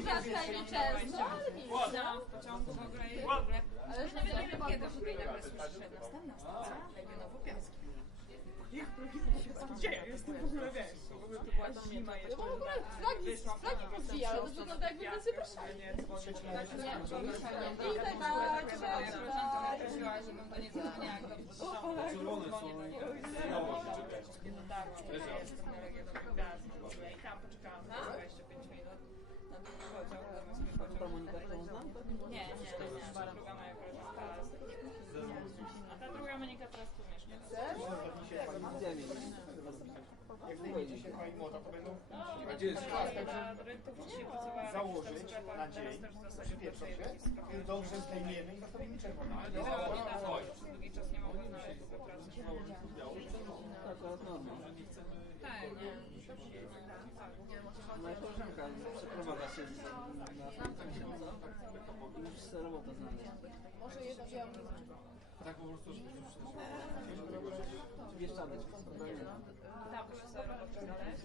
Czasami często, ale nie. Siadałam w pociągu w ogóle i w ogóle. Ale nawet nie wiem kiedy w ogóle nagle słyszę następna stacja, Legionowo-Piast. Gdzie ja jestem w ogóle, wiesz? W ogóle to była zima jeszcze. No bo w ogóle flagi podbijały, to wygląda jakby nas zapraszali. Nie, I tak dalej, prosiła, żebym do niej zadzwoniła, jak dobrze dzwonię do niej. Jestem na Legionowo-Piast w ogóle i tam poczekałam 25 minut na drugi pociąg, zamiast mi pociąg. Nie, druga moja koleżanka z a ta druga Monika teraz tu mieszka. Jak znajdziecie się pani młoda, to będą założyć na dzień, przypieprzą się, dobrze zdejmiemy i zostawimy czerwoną. Długi czas nie mogę znaleźć tego pracy. Akurat normalnie. Tak, nie. Moja koleżanka przeprowadza się na księdza i już sobie robotę znaleźć. może jedno białe. Tak po prostu, żeby już Bieszczady. Tam muszę sobie robotę znaleźć.